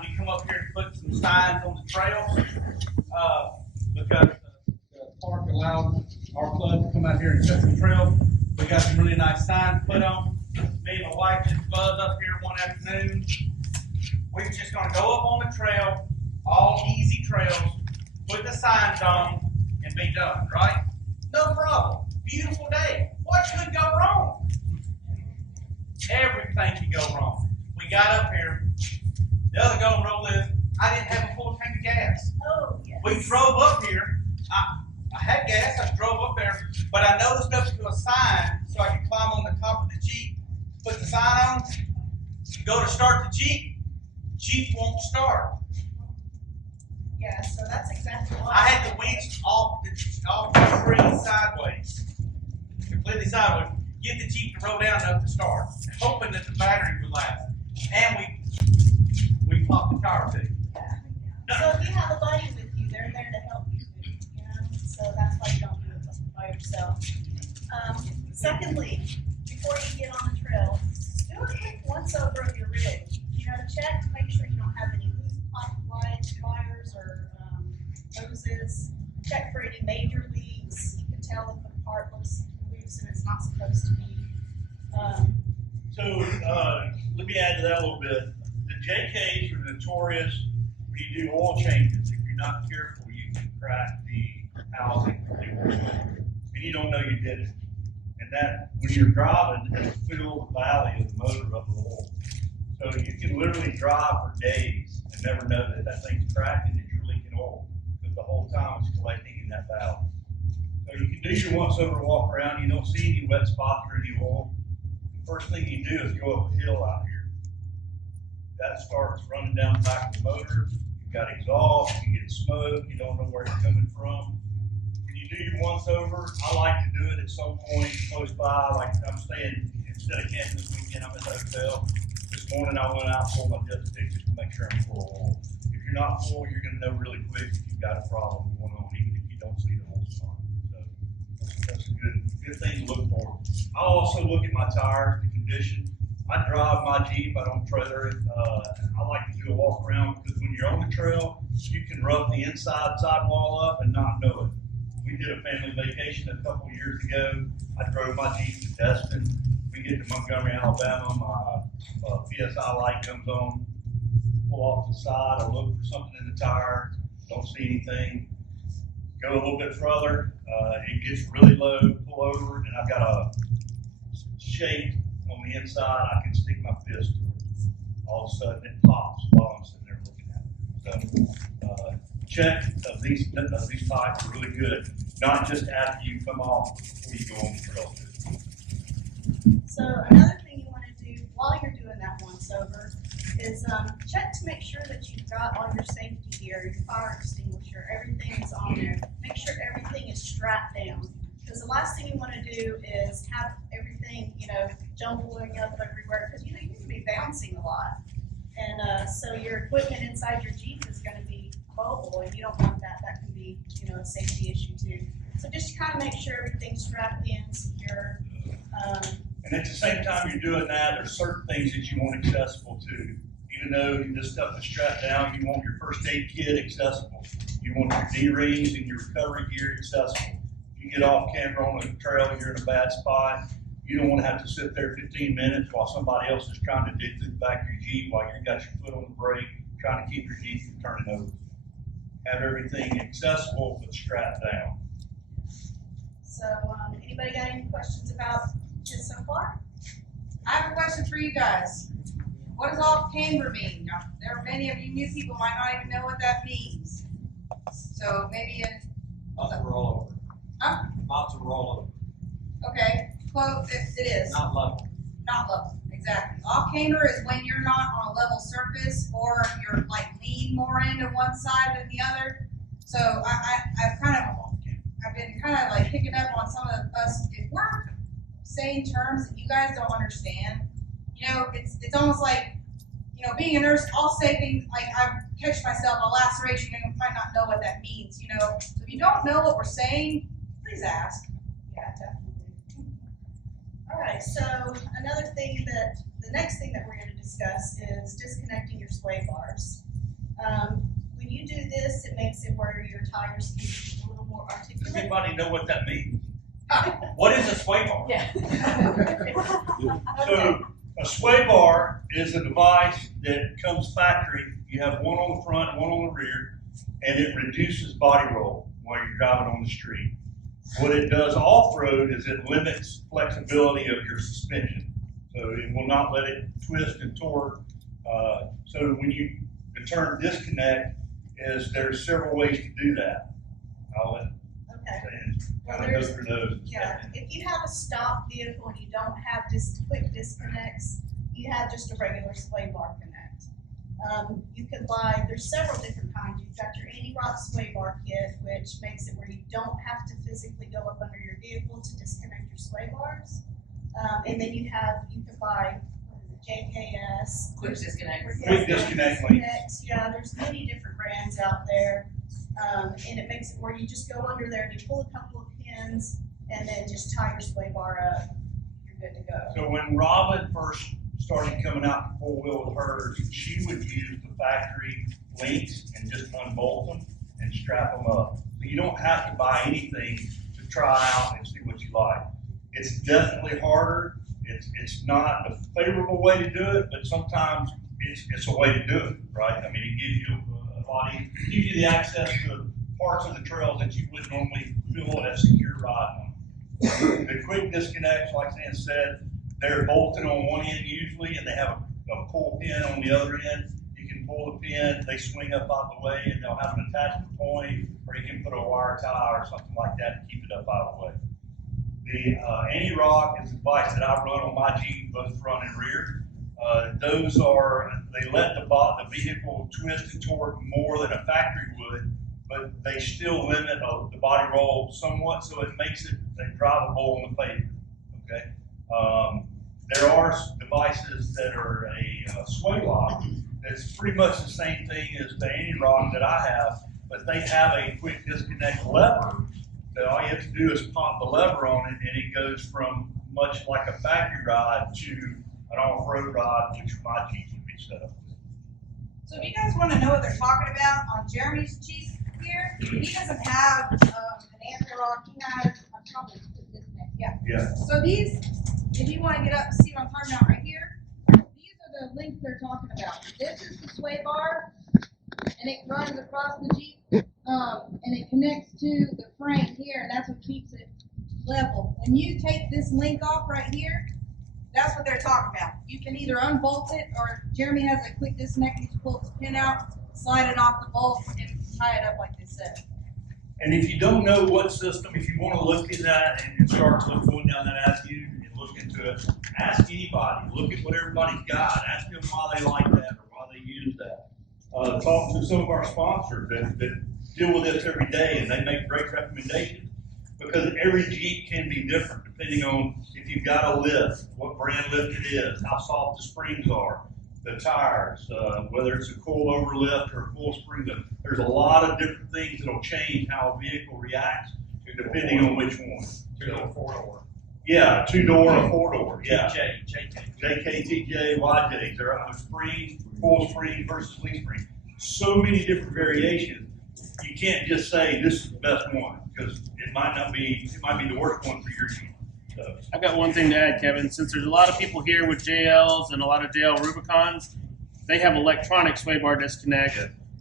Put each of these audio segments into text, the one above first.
time we come up here and put some signs on the trails, because the park allowed our club to come out here and cut some trails. We got some really nice signs put on. Me and my wife just buzzed up here one afternoon. We're just gonna go up on the trail, all easy trails, put the signs on, and be done, right? No problem. Beautiful day. What could go wrong? Everything could go wrong. We got up here. The other golden rule is I didn't have a full tank of gas. Oh, yes. We drove up here. I had gas. I drove up there, but I noticed up to a sign so I could climb on the top of the Jeep. Put the sign on. Go to start the Jeep. Jeep won't start. Yeah, so that's exactly why. I had the winch off the tree sideways, completely sideways. Get the Jeep to roll down enough to start, hoping that the battery would last. And we popped the tire too. Yeah. So if you have a buddy with you, they're there to help you, you know. So that's why you don't do it by yourself. Secondly, before you get on the trail, do a quick once over of your rig. You know, check to make sure you don't have any loose pipe wires or hoses. Check for any major leaks. You can tell if the part looks loose and it's not supposed to be. Let me add to that a little bit. The JKs are notorious when you do oil changes. If you're not careful, you can crack the housing for the oil, and you don't know you did it. And that, when you're driving, it'll fill the valley of the motor up with oil. So you can literally drive for days and never know that that thing's cracking and you're leaking oil because the whole time it's collecting in that valve. So you can do your once over walk around. You don't see any wet spots or any oil. The first thing you do is go up a hill out here. That starts running down the back of the motor. You've got exhaust, you get smoke, you don't know where it's coming from. When you do your once over, I like to do it at some point close by. Like I'm staying, instead of camping this weekend, I'm at the hotel. This morning I went out and pulled my jet stick just to make sure I'm full of oil. If you're not full, you're going to know really quick if you've got a problem going on, even if you don't see the whole sign. So that's a good thing to look for. I also look at my tires, the condition. I drive my Jeep, I don't trailer it. I like to do a walk around because when you're on the trail, you can rough the inside sidewall up and not know it. We did a family vacation a couple of years ago. I drove my Jeep to Destin. We get to Montgomery, Alabama. My PSI light comes on. Pull off the side. I look for something in the tire. Don't see anything. Go a little bit further. It gets really low. Pull over, and I've got a shape on the inside. I can stick my fist through it. All of a sudden, it pops while I'm sitting there looking at it. So check of these pipes are really good. Not just after you come off before you go on the trail. So another thing you want to do while you're doing that once over is check to make sure that you've got all your safety gear, your fire extinguisher, everything is on there. Make sure everything is strapped down. Because the last thing you want to do is have everything, you know, jumbling up everywhere because you know you're going to be bouncing a lot. And so your equipment inside your Jeep is going to be mobile and you don't want that. That can be, you know, a safety issue too. So just kind of make sure everything's strapped in, secure. And at the same time you're doing that, there's certain things that you want accessible to. Even though this stuff is strapped down, you want your first aid kit accessible. You want your D-rings and your recovery gear accessible. If you get off camera on a trail, you're in a bad spot, you don't want to have to sit there 15 minutes while somebody else is trying to dig through the back of your Jeep while you've got your foot on the brake, trying to keep your Jeep from turning over. Have everything accessible but strapped down. So anybody got any questions about this so far? I have a question for you guys. What does off camber mean? Now, there are many of you new people might not even know what that means. So maybe Not to roll over. Huh? Not to roll Okay, well, it is. over. Not level. Not level, exactly. Off camber is when you're not on a level surface or you're like lean more into one side than the other. So I've been kind of like picking up on some of us. If we're saying terms that you guys don't understand, you know, it's almost like, you know, being a nurse, I'll say things like I catch myself a laceration and might not know what that means, you know. So if you don't know what we're saying, please ask. Yeah, definitely. All right, so the next thing that we're going to discuss is disconnecting your sway bars. When you do this, it makes it where your tires can be a little more Does articulate. anybody know what that means? What is a sway bar? Yeah. So a sway bar is a device that comes factory. You have one on the front, one on the rear, and it reduces body roll while you're driving on the street. What it does off-road is it limits flexibility of your suspension. So it will not let it twist and torque. So when the term disconnect is there's several ways to do that. I'll let Okay. kind of go through those. Yeah, if you have a stock vehicle and you don't have quick disconnects, you have just a regular sway bar connect. You can buy, there's several different kinds. You've got your anti-rock sway bar kit, which makes it where you don't have to physically go up under your vehicle to disconnect your sway bars. And then you can buy JKS. Quick disconnect. Quick disconnect links. Disconnects. Yeah, there's many different brands out there. And it makes it where you just go under there and you pull a couple of pins and then just tie your sway bar up. You're good to go. So when Robin first started coming out to full wheel with hers, she would use the factory links and just unbolt them and strap them up. So you don't have to buy anything to try out and see what you like. It's definitely harder. It's not a favorable way to do it, but sometimes it's a way to do it, right? I mean, it gives you it gives you the access to parts of the trails that you wouldn't normally feel a secure ride on. The quick disconnects, like Dan said, they're bolted on one end usually, and they have a pull pin on the other end. You can pull the pin, they swing up out of the way, and they'll have an attachment point, or you can put a wire tie or something like that to keep it up out of the way. The anti-rock is a device that I run on my Jeep, both front and rear. They let the vehicle twist and torque more than a factory would, but they still limit the body roll somewhat, so it makes it drivable on the pavement, okay? There are devices that are a sway lock that's pretty much the same thing as the anti-rock that I have, but they have a quick disconnect lever that all you have to do is pop the lever on it, and it goes from much like a factory ride to an off-road ride, which my Jeep would be set up with. So if you guys want to know what they're talking about, on Jeremy's Jeep here, he doesn't have an anti-rock. He has a couple of disconnects. Yeah. Yeah. So these, if you want to get up and see what I'm talking about right here, these are the links they're talking about. This is the sway bar, and it runs across the Jeep, and it connects to the frame here, and that's what keeps it level. When you take this link off right here, that's what they're talking about. You can either unbolt it, or Jeremy has a quick disconnect. You just pull the pin out, slide it off the bolt, and tie it up like they said. And if you don't know what system, if you want to look at that and start going down that avenue and look into it, ask anybody. Look at what everybody's got. Ask them why they like that or why they use that. Talk to some of our sponsors that deal with this every day, and they make great recommendations. Because every Jeep can be different depending on if you've got a lift, what brand lift it is, how soft the springs are, the tires, whether it's a coilover lift or a full spring lift. There's a lot of different things that'll change how a vehicle reacts depending on which one. Two-door, four-door. Yeah, two-door or four-door, yeah. JK. JK, TJ, YJ, there are springs, full spring versus leaf spring. So many different variations. You can't just say this is the best one, because it might be the worst one for your Jeep. So. I've got one thing to add, Kevin. Since there's a lot of people here with JLs and a lot of JL Rubicons, they have electronic sway bar disconnect,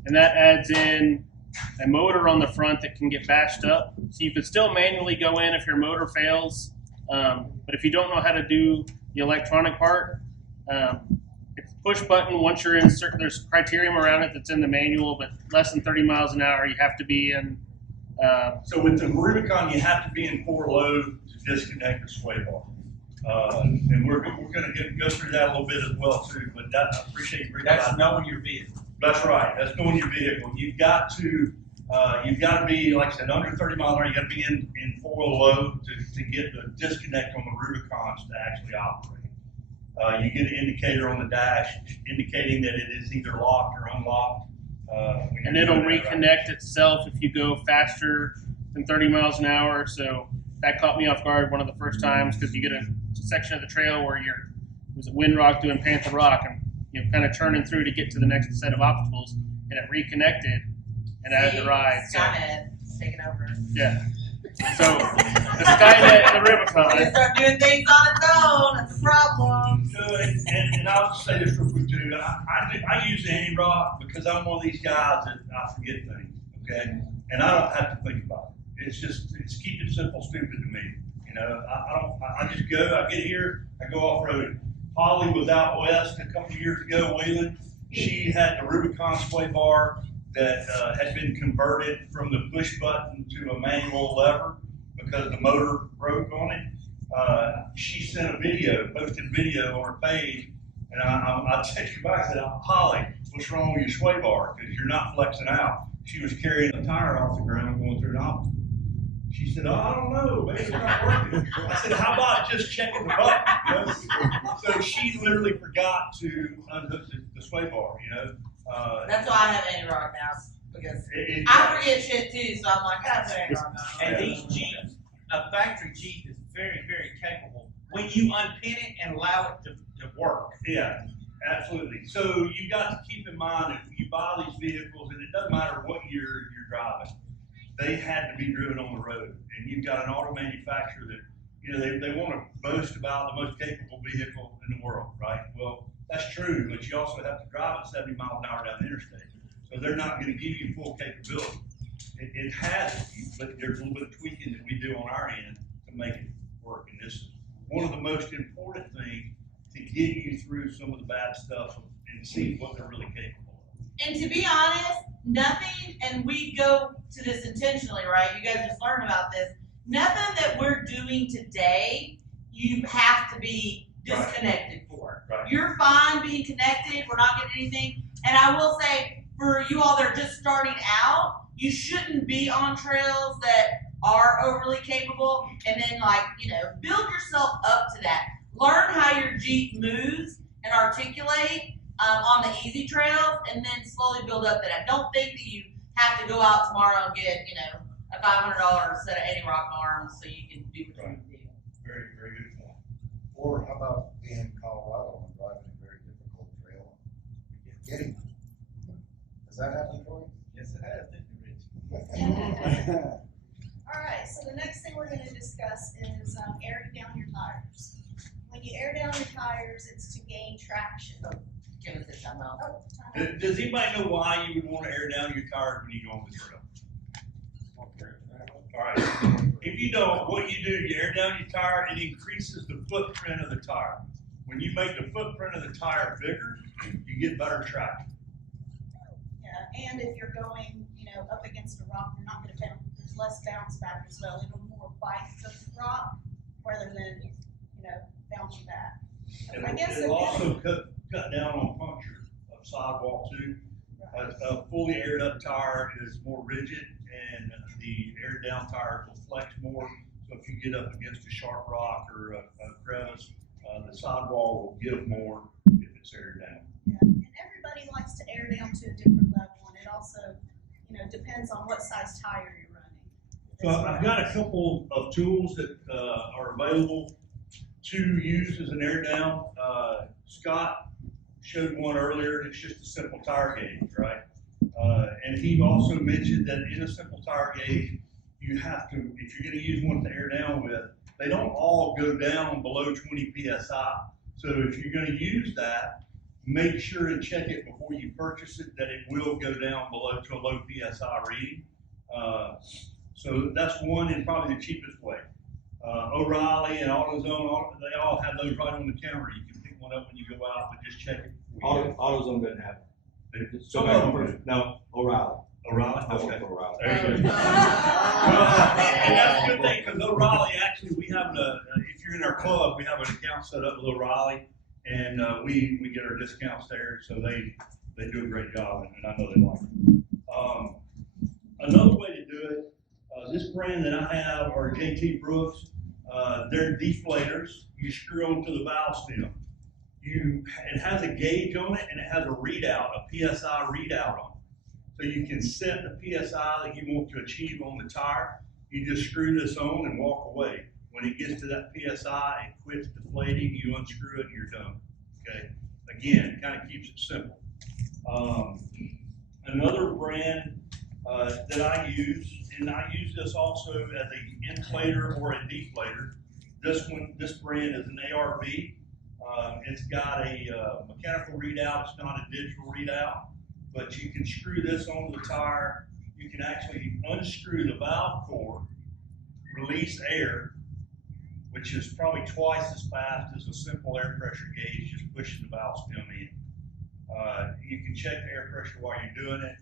and that adds in a motor on the front that can get bashed up. So you can still manually go in if your motor fails, but if you don't know how to do the electronic part, it's push button. Once you're in, there's criterion around it that's in the manual, but less than 30 miles an hour you have to be in. So with the Rubicon, you have to be in 4 low to disconnect the sway bar. And we're going to go through that a little bit as well too. But I appreciate you bringing that That's up. knowing your vehicle. That's right. That's knowing your vehicle. You've got to be, like I said, under 30 miles an hour. You got to be in 4 low to get the disconnect on the Rubicons to actually operate. You get an indicator on the dash indicating that it is either locked or unlocked. And it'll reconnect itself if you go faster than 30 miles an hour. So that caught me off guard one of the first times, because you get a section of the trail where it was a Wind Rock doing Panther Rock, and kind of churning through to get to the next set of obstacles. and it reconnected, and as the ride. So Skynet taking over. yeah. So the Skynet and the When Rubicon. it start doing things on its own, it's a problem. So, and I'll just say this real quick too. I use the anti-rock because I'm one of these guys that I forget things, okay? And I don't have to think about it. It's keep it simple, stupid to me. You know, I just go, I get here, I go off-road. Holly was out west a couple of years ago wheeling. She had the Rubicon sway bar that had been converted from the push button to a manual lever because the motor broke on it. She sent a video, posted a video on her page, and I texted her back and said, Holly, what's wrong with your sway bar? Because you're not flexing out. She was carrying a tire off the ground going through an obstacle. She said, I don't know, maybe it's not working. I said, how about just checking the button? You know? So she literally forgot to unhook the sway bar, you know. That's why I have anti-rock now, because It- I forget shit too, so I'm like, I have anti-rock now. And these Jeeps, a factory Jeep is very, very capable when you unpin it and allow it to work. Yeah, absolutely. So you got to keep in mind that when you buy these vehicles, and it doesn't matter what year you're driving, they had to be driven on the road. And you've got an auto manufacturer that, you know, they want to boast about the most capable vehicle in the world, right? Well, that's true, but you also have to drive at 70 miles an hour down the interstate. So they're not going to give you full capability. It has, but there's a little bit of tweaking that we do on our end to make it work. And this is one of the most important things to get you through some of the bad stuff and see what they're really capable of. And to be honest, nothing, and we go to this intentionally, right? You guys just learned about this. Nothing that we're doing today, you have to be disconnected for. Right. You're fine being connected. We're not getting anything. And I will say, for you all that are just starting out, you shouldn't be on trails that are overly capable, and then build yourself up to that. Learn how your Jeep moves and articulate on the easy trails, and then slowly build up to that. Don't think that you have to go out tomorrow and get, a $500 set of anti-rock arms so you can do what you need to do. Very, very good point. Or how about being in Colorado and driving a very difficult trail and getting? Does that happen for you? Yes, it has, didn't it, Rich? All right, so the next thing we're gonna discuss is airing down your tires. When you air down your tires, it's to gain traction. Give us a time out. Oh, time out. Does anybody know why you would want to air down your tires when you go on the trail? All right. If you don't, what you do, you air down your tire, it increases the footprint of the tire. When you make the footprint of the tire bigger, you get better traction. Yeah, and if you're going, up against a rock, you're not gonna bounce, there's less bounce back as well. It'll more bite the rock rather than, bounce you back. I guess It'll also cut down on puncture of sidewalk too. A fully aired up tire is more rigid, and the aired down tires will flex more. So if you get up against a sharp rock or a crevice, the sidewall will give more if it's aired down. Yeah, and everybody likes to air down to a different level, and it also, depends on what size tire you're running. So I've got a couple of tools that are available to use as an air down. Scott showed one earlier. It's just a simple tire gauge, right? And he also mentioned that in a simple tire gauge, you have to, if you're going to use one to air down with, they don't all go down below 20 psi. So if you're going to use that, make sure and check it before you purchase it that it will go down below to a low psi reading. So that's one and probably the cheapest way. O'Reilly and AutoZone, they all have those right on the counter. You can pick one up when you go out, but just check it. AutoZone doesn't have it. Some So of back them first. No, O'Reilly. O'Reilly? I work Okay. for O'Reilly. There you go. And that's a good thing, because O'Reilly, actually, we have if you're in our club, we have an account set up with O'Reilly, and we get our discounts there, so they do a great job, and I know they like it. Another way to do it, this brand that I have are JT Brooks. They're deflators. You screw onto the valve stem. It has a gauge on it, and it has a readout, a PSI readout on it. So you can set the PSI that you want to achieve on the tire. You just screw this on and walk away. When it gets to that PSI, it quits deflating, you unscrew it, and you're done. Okay? Again, it kind of keeps it simple. Another brand that I use, and I use this also as an inflator or a deflator. This brand is an ARB. It's got a mechanical readout. It's not a digital readout, but you can screw this onto the tire. You can actually unscrew the valve core, release air, which is probably twice as fast as a simple air pressure gauge, just pushing the valve stem in. You can check the air pressure while you're doing it,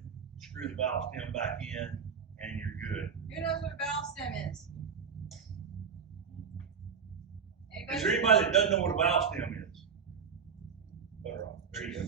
screw the valve stem back in, and you're good. Who knows what a valve stem is? Is there anybody that doesn't know what a valve stem is? Better off. There you go.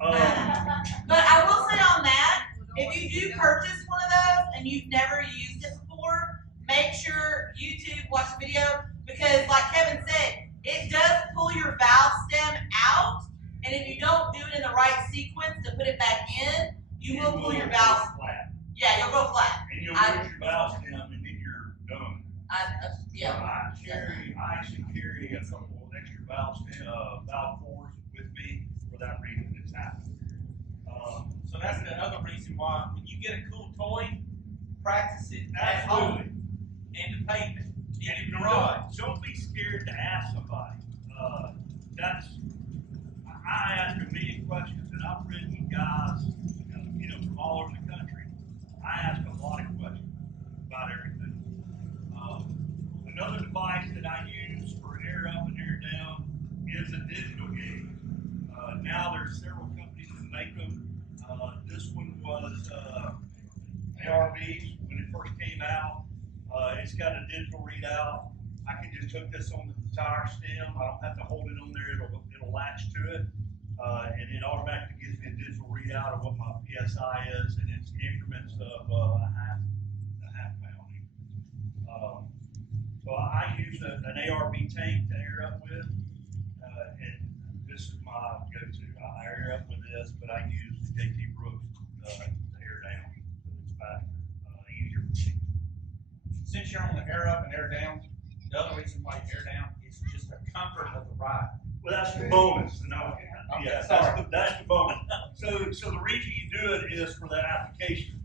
But I will say on that, if you do purchase one of those and you've never used it before, make sure YouTube watch the video, because like Kevin said, it does pull your valve stem out, and if you don't do it in the right sequence to put it back in, you will pull your valve. flat. Yeah, you'll go flat. And you'll lose your valve stem, and then you're done. Yeah. I actually carry a couple of extra valve cores with me for that reason. It's happening. So that's the other reason why when you get a cool toy, practice it at Absolutely. home in the pavement, in And the garage. don't be scared to ask somebody. I ask a million questions, and I've ridden guys, from all over the country. I ask a lot of questions about everything. Another device that I use for air up and air down is a digital gauge. Now there's several companies that make them. This one was ARBs when it first came out. It's got a digital readout. I can just hook this on the tire stem. I don't have to hold it on there. It'll latch to it, and it automatically gives me a digital readout of what my PSI is, and it's increments of a half pound. So I use an ARB tank to air up with, and this is my go-to. I air up with this, but I use the JT Brooks to air down, so it's faster, easier for me. Since you're on the air up and air down, the other reason why you air down is just the comfort of the ride. Well, that's the bonus, and Okay, that's sorry. that's the bonus. So the reason you do it is for that application.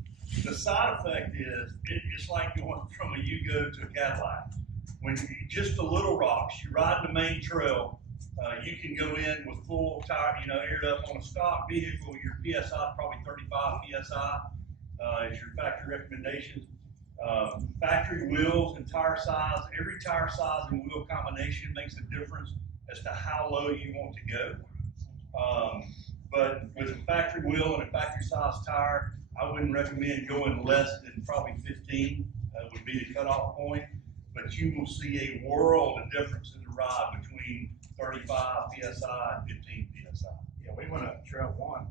The side effect is it's like going from a Yugo to a Cadillac. When just the little rocks, you ride the main trail, you can go in with full tire, aired up on a stock vehicle. Your PSI is probably 35 PSI. Is your factory recommendations. Factory wheels and tire size, every tire size and wheel combination makes a difference as to how low you want to go. But with a factory wheel and a factory size tire, I wouldn't recommend going less than probably 15 would be the cutoff point. But you will see a world of difference in the ride between 35 PSI and 15 PSI. Yeah, we went up trail one.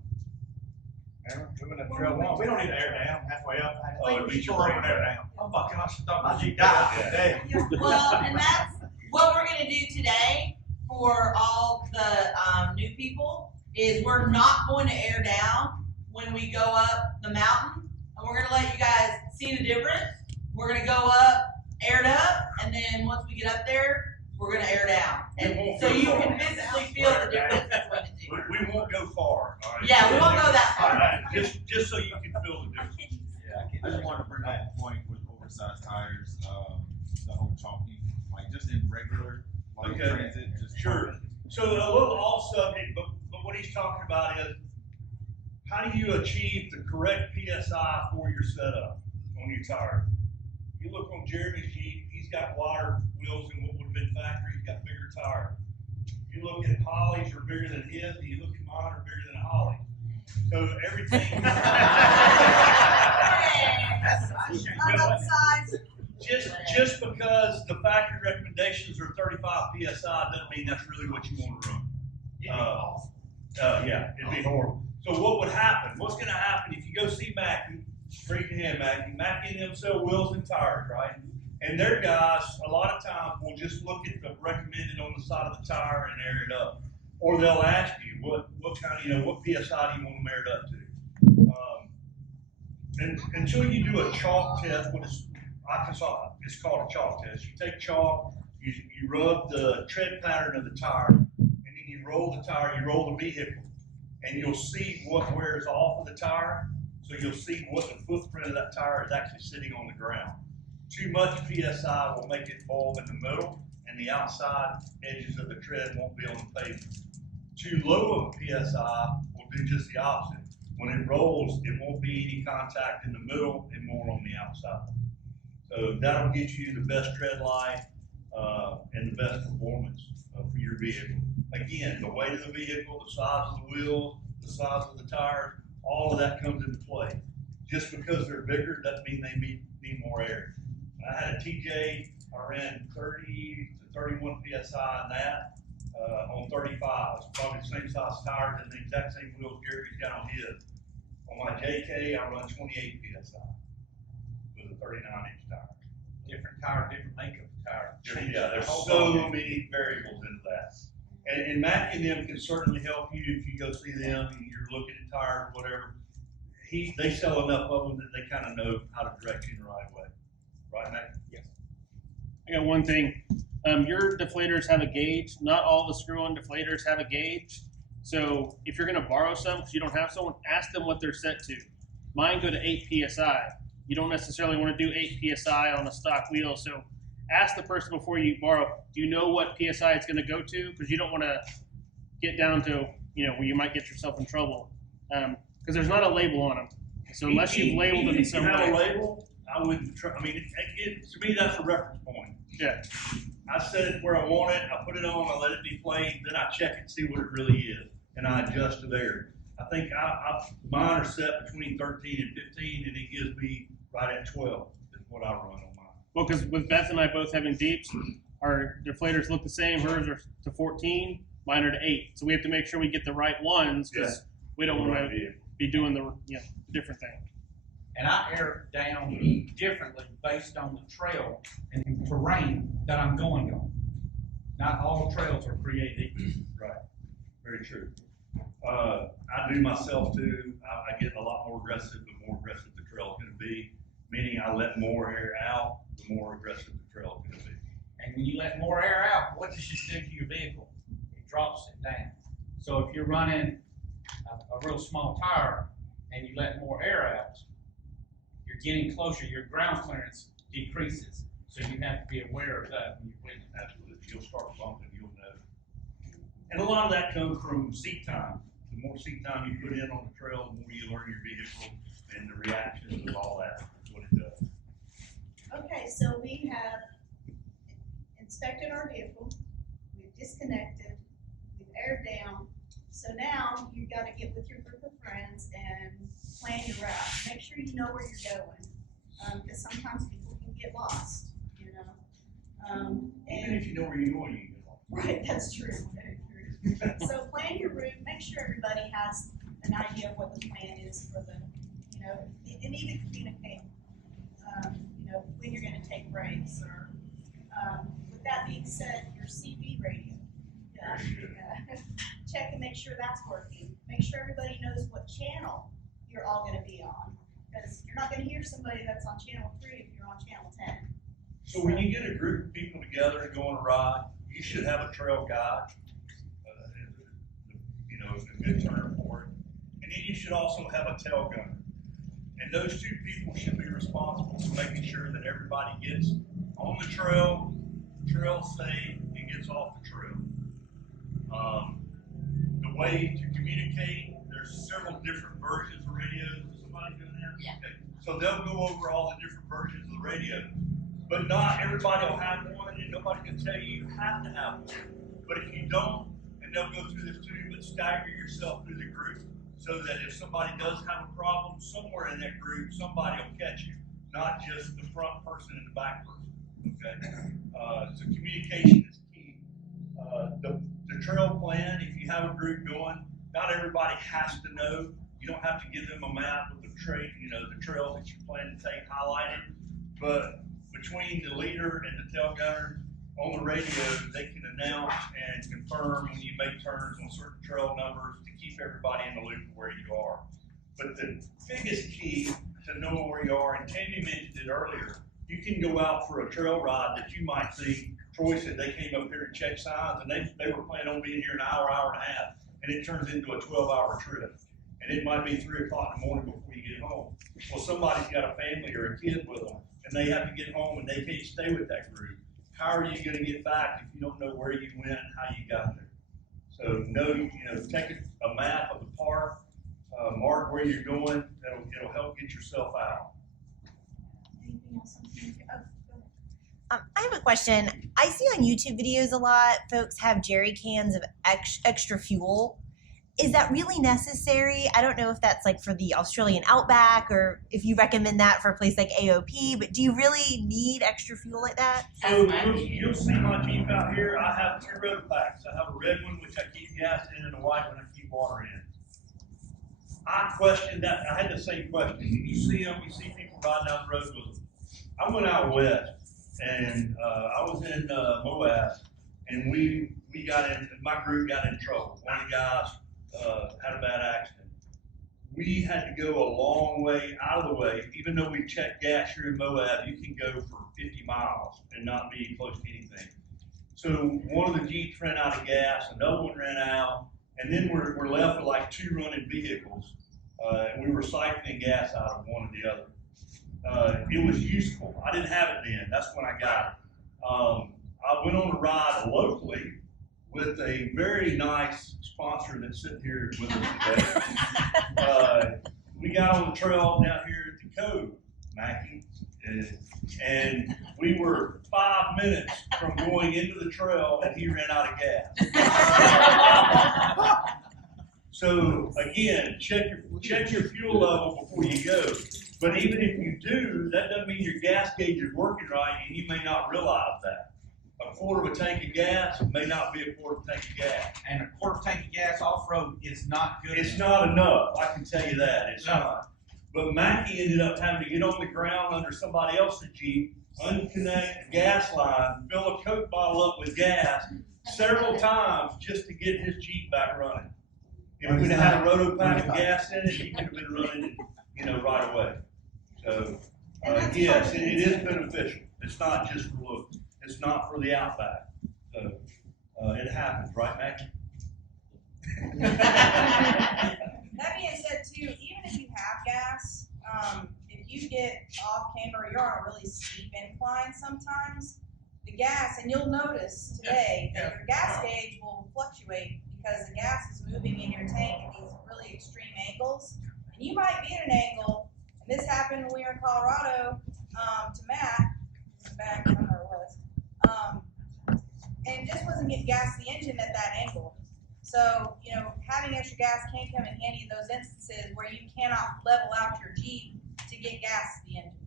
Remember? We went up trail one. We don't need to air down halfway up. Oh, it beats your Pull over brain. and air down. Oh my gosh, I thought my Jeep died. Damn. Well, and that's what we're gonna do today for all the new people, is we're not going to air down when we go up the mountain, and we're gonna let you guys see the difference. We're gonna go up, aired up, and then once we get up there, we're gonna air down. And so you can physically feel the difference between the two. We won't go far. All right? Yeah, we won't go that All far. right, just so you can feel the difference. I just want to bring up a point with oversized tires, the whole chalking, like just in regular, like Okay. transit, just. Sure. So a little off subject, but what he's talking about is how do you achieve the correct PSI for your setup on your tire? You look on Jeremy's Jeep, he's got wider wheels than what would have been factory, he's got bigger tire. You look at Holly's are bigger than his, and you look at mine are bigger than a Holly. So everything. I'm up size. Just because the factory recommendations are 35 PSI doesn't mean that's really what you want to run. Yeah, it'd be horrible. So what would happen? What's going to happen if you go see Mackey, straight to him, Mackey and them sell wheels and tires, right? And their guys, a lot of times, will just look at the recommended on the side of the tire and air it up. Or they'll ask you, what kind of, what PSI do you want them aired up to? And until you do a chalk test, it's called a chalk test. You take chalk, you rub the tread pattern of the tire, and then you roll the tire, you roll the vehicle, and you'll see what wears off of the tire, So you'll see what the footprint of that tire is actually sitting on the ground. Too much PSI will make it bulb in the middle, and the outside edges of the tread won't be on the pavement. Too low of a PSI will do just the opposite. When it rolls, it won't be any contact in the middle and more on the outside. So that'll get you the best tread life and the best performance for your vehicle. Again, the weight of the vehicle, the size of the wheels, the size of the tires, all of that comes into play. Just because they're bigger doesn't mean they need more air. I had a TJ, I ran 30 to 31 PSI in that on 35. It's probably the same size tires and the exact same wheels Gary's got on his. On my JK, I run 28 PSI with a 39-inch tire. Different tire, different makeup of tire. Yeah, there's so many variables into that. And Mac and them can certainly help you if you go see them and you're looking at tires, whatever. They sell enough of them that they kind of know how to direct you in the right way. Right, Mac? Yes. I got one thing. Your deflators have a gauge. Not all the screw-on deflators have a gauge. So if you're going to borrow some because you don't have someone, ask them what they're set to. Mine go to 8 PSI. You don't necessarily want to do 8 PSI on a stock wheel. So ask the person before you borrow, do you know what PSI it's going to go to? Because you don't want to get down to, where you might get yourself in trouble. Because there's not a label on them. So unless you've labeled them in some way. If you have a way. label, I wouldn't try. I mean, to me, that's a reference point. Yeah. I set it where I want it, I put it on, I let it be played, then I check it, see what it really is, and I adjust to there. I think mine are set between 13 and 15, and it gives me right at 12 is what I run on mine. Well, because with Beth and I both having deeps, our deflators look the same. Hers are to 14, mine are to 8. So we have to make sure we get the right ones because we don't want to be doing the different thing. And I air down differently based on the trail and terrain that I'm going on. Not all trails are created equal. Right, very true. I do myself too. I get a lot more aggressive the more aggressive the trail is going to be, meaning I let more air out the more aggressive the trail is going to be. And when you let more air out, what does it do to your vehicle? It drops it down. So if you're running a real small tire and you let more air out, you're getting closer, your ground clearance decreases. So you have to be aware of that when you're winning. Absolutely. You'll start bumping, you'll know. And a lot of that comes from seat time. The more seat time you put in on the trail, the more you learn your vehicle and the reactions of all that is what it does. Okay, so we have inspected our vehicle, we've disconnected, we've aired down. So now you've got to get with your group of friends and plan your route. Make sure you know where you're going, because sometimes people can get lost, Even and if you know where you're going, you can get lost. right, that's true. Very true. So plan your route. Make sure everybody has an idea of what the plan is for the, and even communicate, when you're going to take breaks or. With that being said, your CB radio, check and make sure that's working. Make sure everybody knows what channel you're all going to be on, because you're not going to hear somebody that's on channel 3 if you're on channel 10. So when you get a group of people together to go on a ride, you should have a trail guide, a good term for it. And then you should also have a tail gunner. And those two people should be responsible for making sure that everybody gets on the trail safe, and gets off the trail. The way to communicate, there's several different versions of radios. Is somebody doing that? Yeah. Okay. So they'll go over all the different versions of the radio. But not everybody will have one, and nobody can tell you have to have one. But if you don't, and they'll go through this too, but stagger yourself through the group so that if somebody does have a problem, somewhere in that group, somebody will catch you, not just the front person and the back person. Okay? So communication is key. The trail plan, if you have a group going, not everybody has to know. You don't have to give them a map with the the trails that you plan to take highlighted. But between the leader and the tail gunner on the radio, they can announce and confirm when you make turns on certain trail numbers to keep everybody in the loop of where you are. But the biggest key to know where you are, and Tammy mentioned it earlier, you can go out for a trail ride that you might see. Troy said they came up here to check signs, and they were planning on being here an hour, hour and a half, and it turns into a 12-hour trip. And it might be 3 o'clock in the morning before you get get home. Well, somebody's got a family or a kid with them, and they have to get home and they can't stay with that group. How are you gonna get back if you don't know where you went and how you got there? So take a map of the park, mark where you're going, it'll help get yourself out. Anything else? Oh, go ahead. I have a question. I see on YouTube videos a lot, folks have jerry cans of extra fuel. Is that really necessary? I don't know if that's like for the Australian outback or if you recommend that for a place like AOP, but do you really need extra fuel like that? So you'll see my Jeep out here. I have 2 rotor packs. I have a red one, which I keep gas in, and a white one I keep water in. I questioned that. I had the same question. You see them, you see people riding down the road with them. I went out west, and I was in Moab, and we got in, my group got in trouble. One of the guys had a bad accident. We had to go a long way out of the way. Even though we checked gas here in Moab, you can go for 50 miles and not be close to anything. So one of the Jeeps ran out of gas, another one ran out, and then we're left with like 2 running vehicles. And we were siphoning gas out of one or the other. It was useful. I didn't have it then. That's when I got it. I went on a ride locally with a very nice sponsor that's sitting here with us today. We got on the trail down here at the Cove, Mackie, and we were 5 minutes from going into the trail, and he ran out of gas. So again, check your fuel level before you go. But even if you do, that doesn't mean your gas gauge is working right, and you may not realize that. A quarter of a tank of gas may not be a quarter of a tank of gas. And a quarter tank of gas off-road is not good. It's not enough, I can tell you that, it's not. But Mackie ended up having to get on the ground under somebody else's Jeep, unconnect the gas line, fill a Coke bottle up with gas several times just to get his Jeep back running. If we'd have had a roto pack of gas in it, he could have been running, right away. So, yes, it is beneficial. It's not just for looks. It's not for the outback. So, it happens, right, Mackie? That being said too, even if you have gas, if you get off camber, you're on a really steep incline sometimes, the gas, and you'll notice today that your gas gauge will fluctuate because the gas is moving in your tank at these really extreme angles. And you might be at an angle, and this happened when we were in Colorado, to Matt, back, I don't know where it was, and it just wasn't getting gas to the engine at that angle. So, having extra gas can come in handy in those instances where you cannot level out your Jeep to get gas to the engine.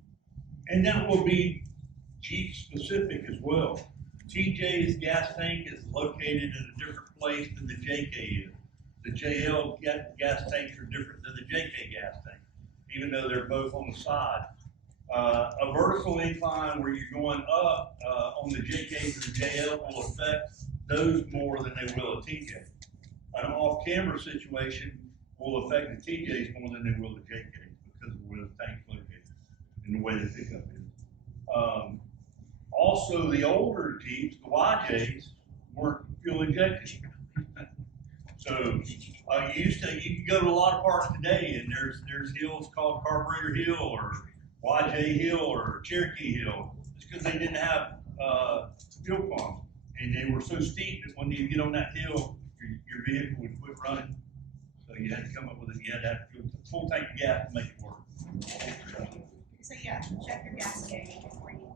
And that will be Jeep specific as well. TJ's gas tank is located in a different place than the JK is. The JL gas tanks are different than the JK gas tank, even though they're both on the side. A vertical incline where you're going up on the JKs and the JL will affect those more than they will a TJ. An off-camber situation will affect the TJs more than they will the JKs because of where the tank's located and the way the pickup is. Also, the older Jeeps, the YJs, weren't fuel injected. So you can go to a lot of parks today, and there's hills called Carburetor Hill or YJ Hill or Cherokee Hill. It's because they didn't have fuel pumps, and they were so steep that when you get on that hill, your vehicle would quit running. So you had to come up with it. You had to have a full tank of gas to make it work. So yeah, check your gas gauge before you leave.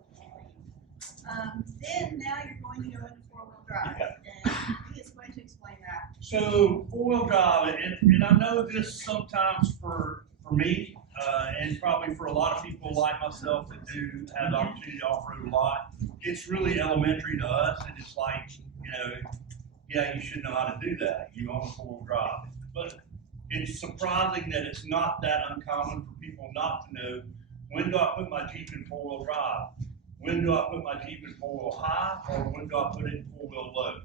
Then now you're going to go into 4-wheel drive, and he is going to explain that. So 4-wheel drive, and I know this sometimes for me, and probably for a lot of people like myself that do have the opportunity to off-road a lot, it's really elementary to us, and it's like, yeah, you should know how to do that. You own a 4-wheel drive. But it's surprising that it's not that uncommon for people not to know, when do I put my Jeep in 4-wheel drive? When do I put my Jeep in 4-wheel high, or when do I put it in 4-wheel low?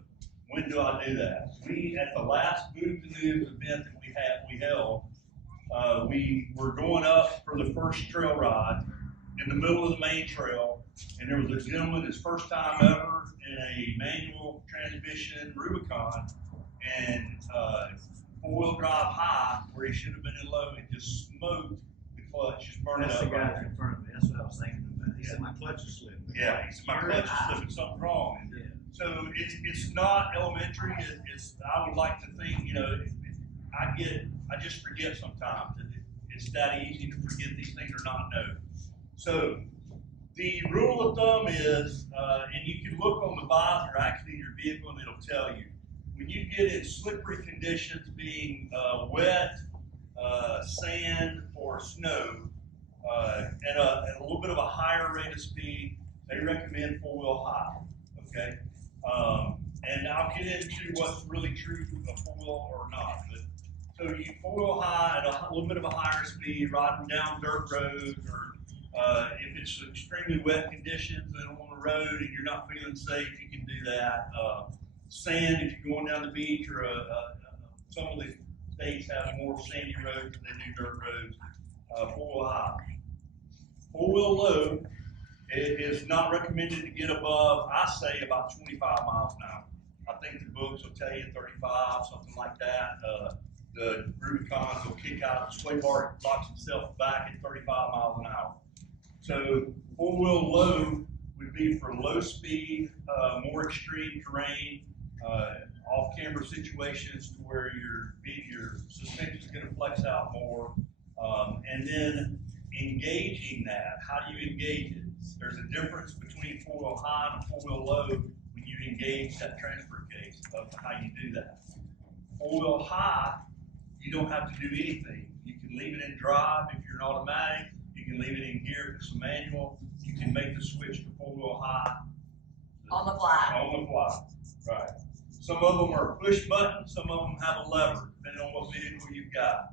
When do I do that? We, at the last Boobs and Noobs event that we held, we were going up for the first trail ride in the middle of the main trail, and there was a gentleman, his first time ever in a manual transmission Rubicon, and 4-wheel drive high where he should have been in low, and just smoked the burn it That's the up. guy in front of me, that's what I was thinking about. He said my clutch is slipping. Yeah, he said, my clutch is slipping, something wrong. Yeah. So it's not elementary, it's, I would like to think, you know, I just forget sometimes. It's that easy to forget these things or not know. So the rule of thumb is, and you can look on the visor, actually, in your vehicle, and it'll tell you. When you get in slippery conditions, being wet, sand, or snow, at a little bit of a higher rate of speed, they recommend four-wheel high, okay? And I'll get into what's really true of four-wheel or not, but so you four-wheel high at a little bit of a higher speed, riding down dirt roads, or if it's extremely wet conditions and on the road and you're not feeling safe, you can do that. Sand, if you're going down the beach, or some of the states have more sandy roads than they do dirt roads. Four-wheel high. Four-wheel low, it is not recommended to get above, I say, about 25 miles an hour. I think the books will tell you 35, something like that. The Rubicons will kick out, the sway bar locks itself back at 35 miles an hour. So four-wheel low would be for low speed, more extreme terrain, off-camber situations to where your suspension is going to flex out more, and then engaging that. How do you engage it? There's a difference between four-wheel high and four-wheel low when you engage that transfer case of how you do that. Four-wheel high, you don't have to do anything. You can leave it in drive if you're an automatic. You can leave it in gear if it's a manual. You can make the switch to four-wheel high. On the fly. On the fly, right. Some of them are push button, some of them have a lever, depending on what vehicle you've got.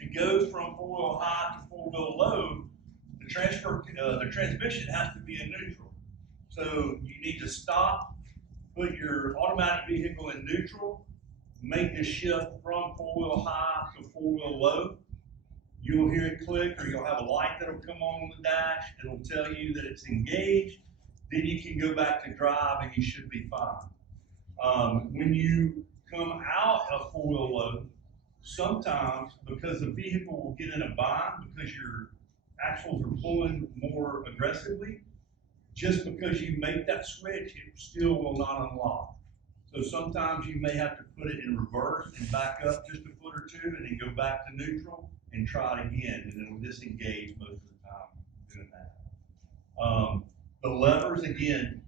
To go from four-wheel high to four-wheel low, the transmission has to be in neutral. So you need to stop, put your automatic vehicle in neutral, make the shift from four-wheel high to four-wheel low. You'll hear it click, or you'll have a light that'll come on the dash. It'll tell you that it's engaged. Then you can go back to drive and you should be fine. When you come out of four-wheel low, sometimes because the vehicle will get in a bind because your axles are pulling more aggressively, just because you make that switch, it still will not unlock. So sometimes you may have to put it in reverse and back up just a foot or two and then go back to neutral and try it again, and it'll disengage most of the time doing that. The levers, again,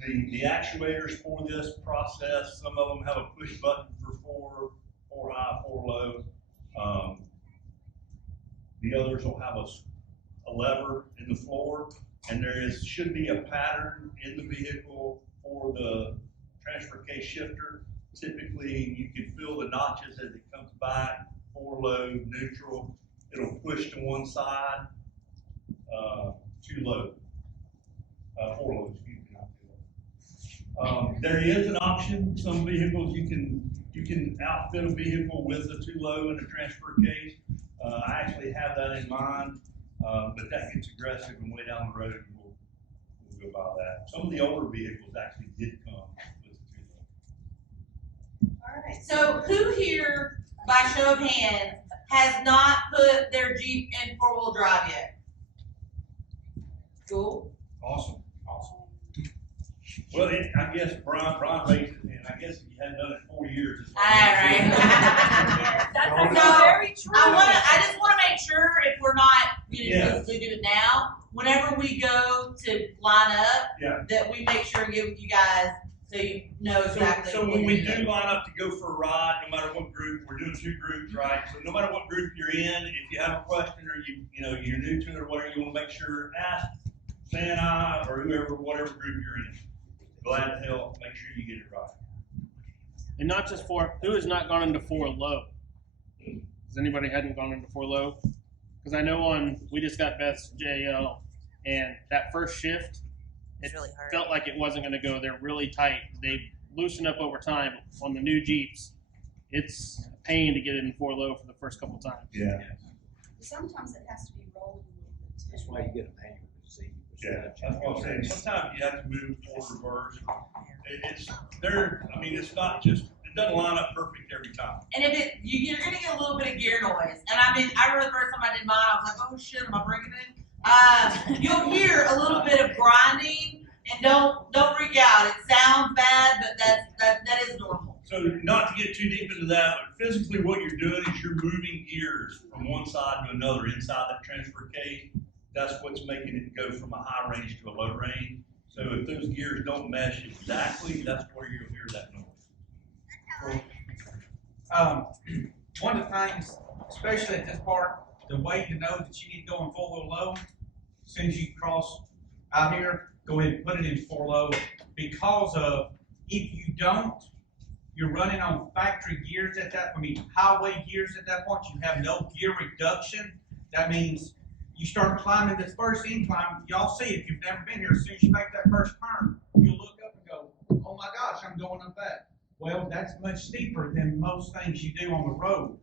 the actuators for this process, some of them have a push button for four high, four low. The others will have a lever in the floor, and should be a pattern in the vehicle for the transfer case shifter. Typically, you can feel the notches as it comes back, four low, neutral. It'll push to one side, two low, four low, excuse me, not two low. There is an option. Some vehicles you can outfit a vehicle with a two low and a transfer case. I actually have that in mind, but that gets aggressive and way down the road. We'll go by that. Some of the older vehicles actually did come with a two low. All right. So who here, by show of hands, has not put their Jeep in four-wheel drive yet? Cool. Awesome. Well, I guess Brian raised it, and I guess if you hadn't done it 4 years. It's All right. That's very true. I just wanna make sure if we're not gonna Yeah. physically do it now, whenever we go to line up, Yeah. that we make sure and get with you guys so you know exactly. So when we do line up to go for a ride, no matter what group, we're doing 2 groups, right? So no matter what group you're in, if you have a question or you're new to it or whatever, you want to make sure, ask Sam and I or whatever group you're in. Glad to help. Make sure you get it right. And not just who has not gone into four low? Has anybody hadn't gone into four low? Because I know we just got Beth's JL, and that first shift, it It's really hard. felt like it wasn't going to go. They're really tight. They loosen up over time on the new Jeeps. It's a pain to get it in four low for the first couple times. Yeah. Sometimes it has to be rolled a little bit too. That's why you get a manual. See, Yeah, that's what I'm saying. Sometimes you have to move forward, reverse. It's not just It doesn't line up perfect every time. And if you're gonna get a little bit of gear noise. And I mean, I remember the first time I did mine, I was like, oh shit, am I breaking it? You'll hear a little bit of grinding, and don't freak out. It sounds bad, but that is normal. So not to get too deep into that, but physically what you're doing is you're moving gears from one side to another inside that transfer case. That's what's making it go from a high range to a low range. So if those gears don't mesh exactly, that's where you'll hear that noise. One of the things, especially at this part, the way to know that you need to go in four-wheel low, as soon as you cross out here, go ahead and put it in four low, because of, if you don't, you're running on factory gears at that, highway gears at that point, you have no gear reduction. That means you start climbing this first incline, y'all see, if you've never been here, as soon as you make that first turn, you'll look up and go, oh my gosh, I'm going up that. Well, that's much steeper than most things you do on the road.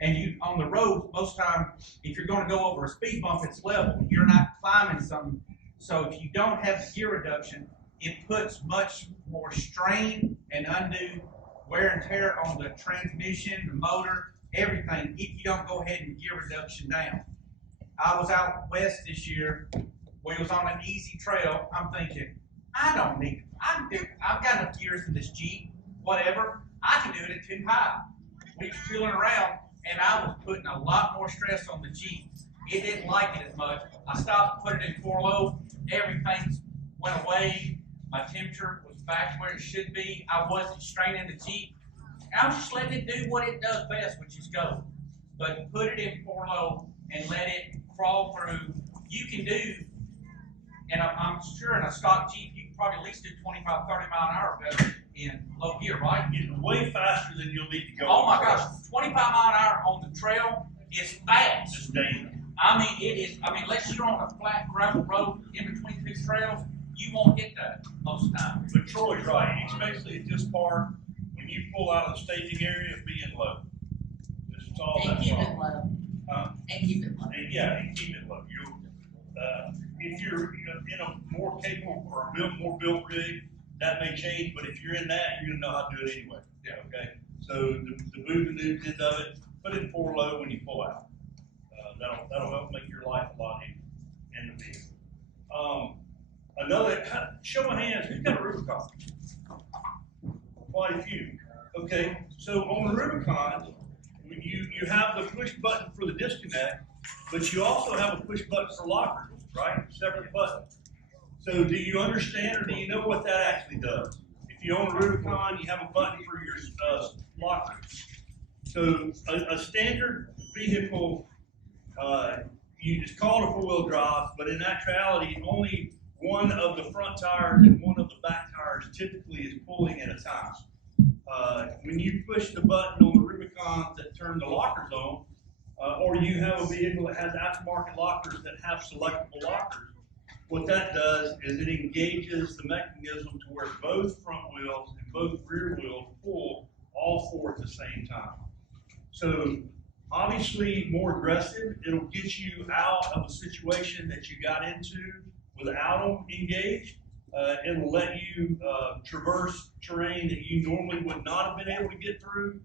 And on the road, most time, if you're gonna go over a speed bump, it's level. You're not climbing something. So if you don't have the gear reduction, it puts much more strain and undue wear and tear on the transmission, the motor, everything, if you don't go ahead and gear reduction down. I was out west this year. We was on an easy trail. I'm thinking, I've got enough gears in this Jeep, whatever. I can do it at too high. We was feeling around, and I was putting a lot more stress on the Jeep. It didn't like it as much. I stopped, put it in four low. Everything went away. My temperature was back where it should be. I wasn't straining the Jeep. I was just letting it do what it does best, which is go. But put it in four low and let it crawl through. You can do, and I'm sure in a stock Jeep, you can probably at least do 25, 30 mile an hour better in low gear, right? Getting way faster than you'll need to go. Oh my gosh, 25 mile an hour on the trail is fast. It's dangerous. I mean, it is, unless you're on a flat gravel road in between two trails, you won't hit that most of the time. But Troy's right, especially at this part, when you pull out of the staging area, being low. This is all And that keep problem. it low. And keep it low. And keep it low. If you're in a more capable or more built rig, that may change, but if you're in that, you're gonna know how to do it anyway. Yeah. Okay. So the Boobs and Noobs end of it, put it in four low when you pull out. That'll help make your life a lot easier in the vehicle. Another, show of hands, who's got a Rubicon? Quite a few. Okay, so on the Rubicon, you have the push button for the disconnect, but you also have a push button for lockers, right? Separate buttons. So do you understand, or do you know what that actually does? If you own a Rubicon, you have a button for your lockers. So a standard vehicle, you just call it a four-wheel drive, but in actuality, only one of the front tires and one of the back tires typically is pulling at a time. When you push the button on the Rubicons that turn the lockers on, or you have a vehicle that has aftermarket lockers that have selectable lockers, what that does is it engages the mechanism to where both front wheels and both rear wheels pull all four at the same time. So obviously more aggressive, it'll get you out of a situation that you got into without them engaged. It'll let you traverse terrain that you normally would not have been able to get through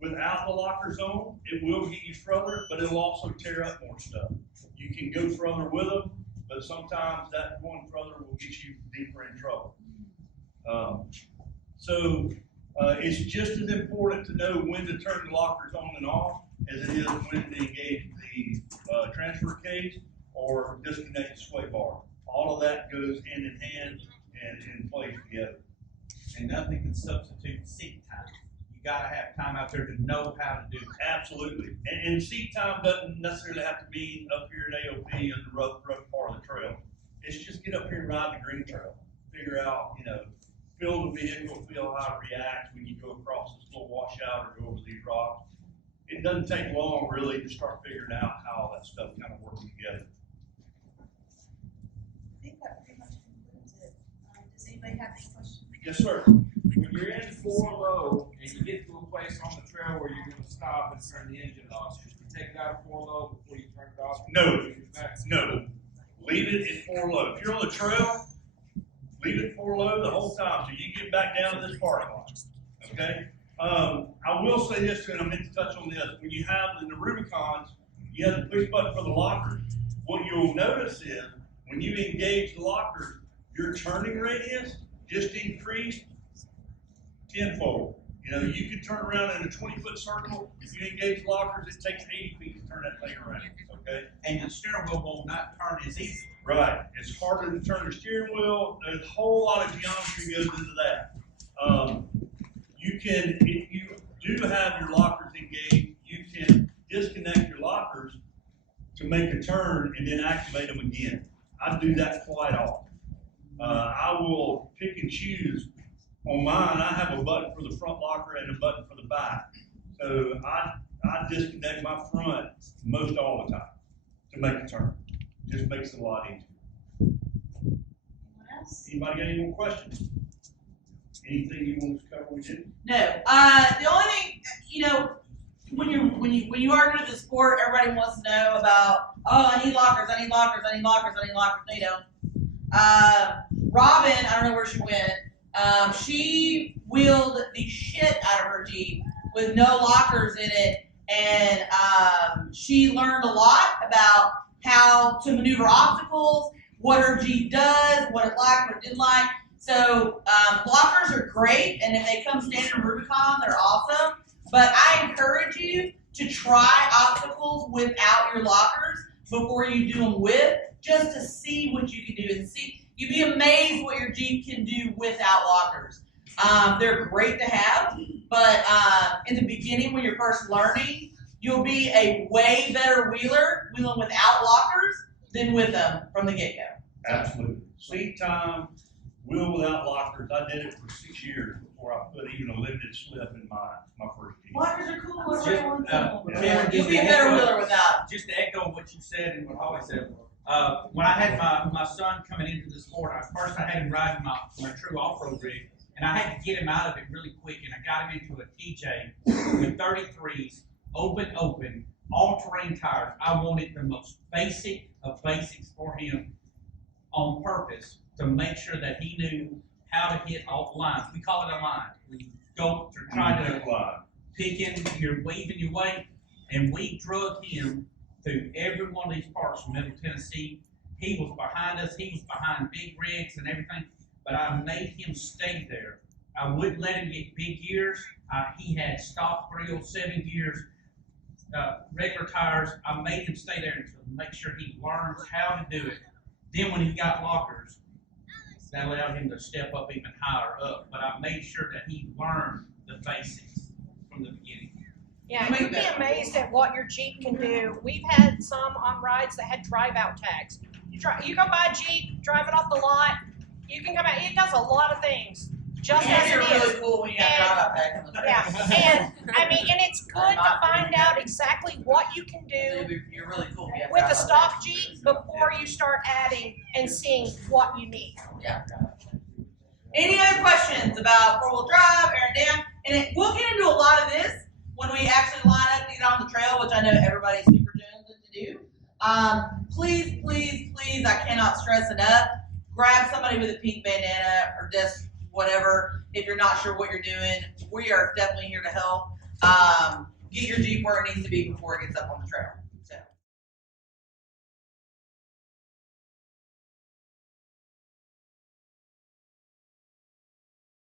without the lockers on. It will get you further, but it'll also tear up more stuff. You can go further with them, but sometimes that going further will get you deeper in trouble. It's just as important to know when to turn the lockers on and off as it is when to engage the transfer case or disconnect the sway bar. All of that goes hand in hand and in place together. And nothing can substitute seat time. You gotta have time out there to know how to do it. Absolutely. And seat time doesn't necessarily have to be up here at AOP in the rough part of the trail. It's just get up here and ride the green trail. Figure out, feel the vehicle, feel how it reacts when you go across this little washout or go over these rocks. It doesn't take long really to start figuring out how all that stuff kind of works together. I think that pretty much concludes it. Does anybody have any questions? Yes, sir. When you're in four low and you get to a place on the trail where you're gonna stop and turn the engine off, should you take it out of four low before you turn it off? No. Leave it at four low. If you're on the trail, leave it four low the whole time till you get back down to this parking lot. Okay? I will say this, and I meant to touch on this. When you have in the Rubicons, you have the push button for the lockers. What you'll notice is when you engage the lockers, your turning radius just increased tenfold. You know, you can turn around in a 20-foot circle. If you engage the lockers, it takes 80 feet to turn that thing around. Okay? And the steering wheel will not turn as easy. Right. It's harder to turn the steering wheel. There's a whole lot of geometry goes into that. You can, if you do have your lockers engaged, you can disconnect your lockers to make a turn and then activate them again. I do that quite often. I will pick and choose. On mine, I have a button for the front locker and a button for the back. So I disconnect my front most all the time to make a turn. Just makes it a lot easier. Anyone else? Anybody got any more questions? Anything you want us to cover? We did. No. The only thing, you know, when you are new to the sport, everybody wants to know about, oh, I need lockers, I need lockers, I need lockers, I need lockers. No, you don't. Robin, I don't know where she went. She wheeled the shit out of her Jeep with no lockers in it, and she learned a lot about how to maneuver obstacles, what her Jeep does, what it liked, what it didn't like. So lockers are great, and if they come standard Rubicon, they're awesome. But I encourage you to try obstacles without your lockers before you do them with, just to see what you can do and see. You'd be amazed what your Jeep can do without lockers. They're great to have, but in the beginning when you're first learning, you'll be a way better wheeler wheeling without lockers than with them from the get-go. Absolutely. Seat time, wheel without lockers. I did it for 6 years before I put even a limited slip in my first Jeep. Lockers are cool. Cameron, You'll be a better wheeler without. Just to echo what you said and what Holly said, when I had my son coming into the sport, first I had him riding my true off-road rig, and I had to get him out of it really quick, and I got him into a TJ with 33s, open, all-terrain tires. I wanted the most basic of basics for him on purpose to make sure that he knew how to hit all the lines. We call it a line. We go to try to pick in, you're weaving your way, and we drug him through every one of these parts from Middle Tennessee. He was behind us. He was behind big rigs and everything, but I made him stay there. I wouldn't let him get big gears. He had stock 307 gears, regular tires. I made him stay there to make sure he learns how to do it. Then when he got lockers, that allowed him to step up even higher up. But I made sure that he learned the basics from the beginning. Yeah, you'd be amazed at what your Jeep can do. We've had some on rides that had drive-out tags. You go buy a Jeep, drive it off the lot, you can come out. It does a lot of things, just as it is. Really cool when you have drive-out tags on the Yeah, and I mean, and it's good to find out exactly what you can do You're really cool. Yeah, with a stock Jeep before you start adding and seeing what you need. Yeah. Any other questions about four-wheel drive, air down? And we'll get into a lot of this when we actually line up to get on the trail, which I know everybody's super jonesing to do. Please, please, please, I cannot stress enough, grab somebody with a pink bandana or just whatever. If you're not sure what you're doing, we are definitely here to help. Get your Jeep where it needs to be before it gets up on the trail.